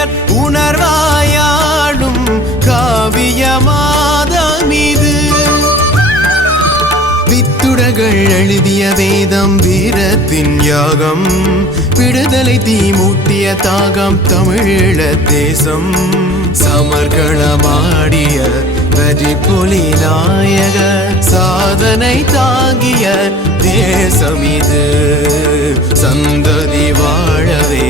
மேனியர் உணர்வாயாடும் காவியமாதமிது. வித்துடர்கள் எழுதிய வேதம் வீரத்தின் யாகம், விடுதலை தீ மூட்டிய தாகம் தமிழீழ தேசம். சமர்களமாடிய வரிபொலி நாயக சாதனை தாங்கிய தேசம் இது. சந்ததி வாழவே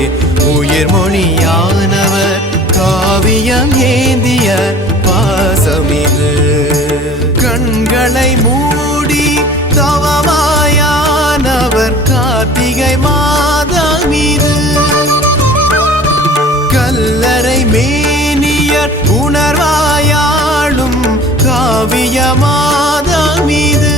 உயிர் மொழியானவர் காவியம் ஏந்திய பாசமிது. கண்களை மூடி தவமாயானவர் கார்த்திகை மாதமிது. கல்லறை மேனியர் உணர்வாயாளும் காவிய மாதமிது.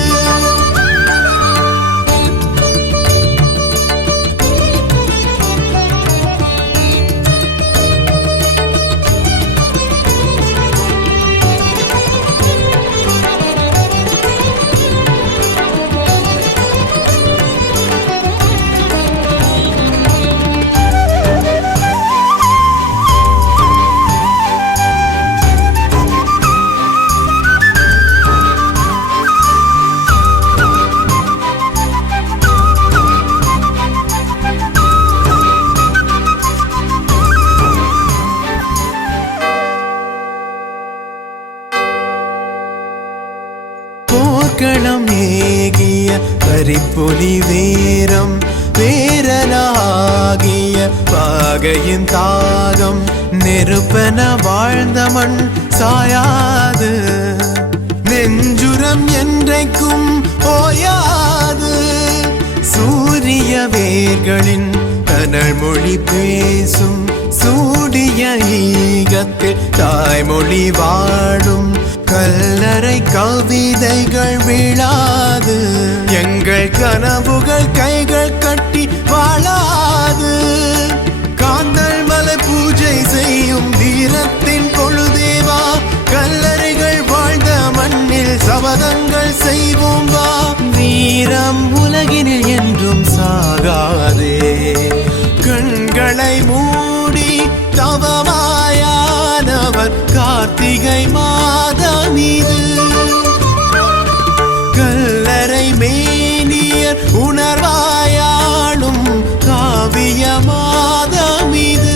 போர்க்களம் ஏகிய பரிப்பொலி வேரம், வேரனாகிய பாகையின் தாகம், நெருப்பன வாழ்ந்த மண் சாயாது, நெஞ்சுரம் என்றைக்கும் ஓயாது. சூரிய வேர்களின் கனல் மொழி பேசும் சூடிய ஈகத்தில் தாய்மொழி வாழும். கல்லறை கவிதைகள் விழாது, எங்கள் கனவுகள் கைகள் கட்டி வாழாது. காந்தல் மலை பூஜை செய்யும் வீரத்தின் பொழுதேவா, கல்லறைகள் வாழ்ந்த மண்ணில் சபதங்கள் செய்வோம் வா. வீரம் உலகினில் என்றும் சாகாதே, கண்களை மூடி தவமாயானவர் கார்த்திகை மாதமிது. கல்லறை மேனியர் உணர்வாயாளும் காவிய மாதமிது.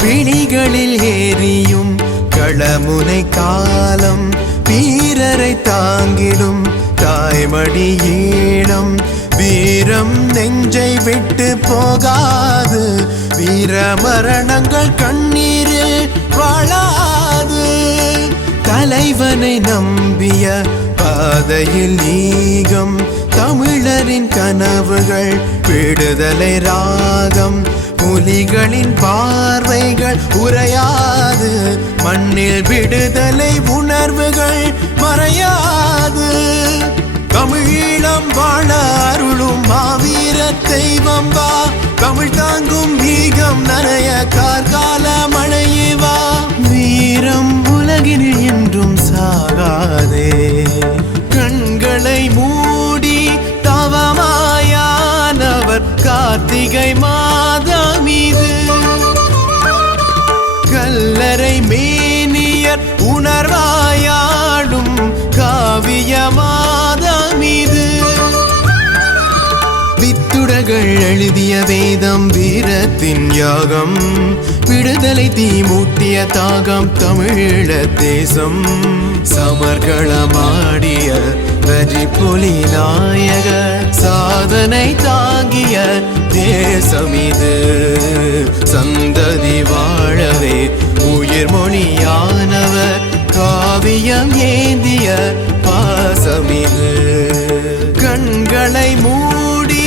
பிணிகளில் ஏறியும் களமுனை காலம், வீரரை தாங்கிடும் தாய்மடி ஈழம். வீரம் நெஞ்சை விட்டு போகாது, வீர மரணங்கள் கண்ணீரில் வாழாது. தலைவனை நம்பிய பாதையில் ஈகம், தமிழரின் கனவுகள் விடுதலை ராகம். புலிகளின் பார்வைகள் உறையாது, மண்ணில் விடுதலை உணர்வுகள் மறையாது. தமிழீழம் வாழ அருளும் மாவீர தெய்வம் வா, தமிழ் தாங்கும் ஈகம் நனைய கார்கால மழையே வா. வீரம் உலகினில் என்றும் சாகாதே, கண்களை மூடி தவமாயானவர் கார்த்திகை மாதமிது. கல்லறை மேனியர் உணர்வாயாடும் காவிய மாதமிது. வித்துடர்கள் எழுதிய வேதம் வீரத்தின் யாகம், விடுதலை தீ மூட்டிய தாகம் தமிழீழ தேசம். சமர்களமாடிய வரிபொலி நாயக சாதனை தாங்கிய தேசம் இது. சந்ததி வாழவே உயிர் மொழியானவர் காவியம் ஏந்திய பாசமிது. கண்களை மூடி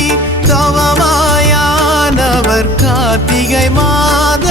தவமாயானவர் கார்த்திகை மாத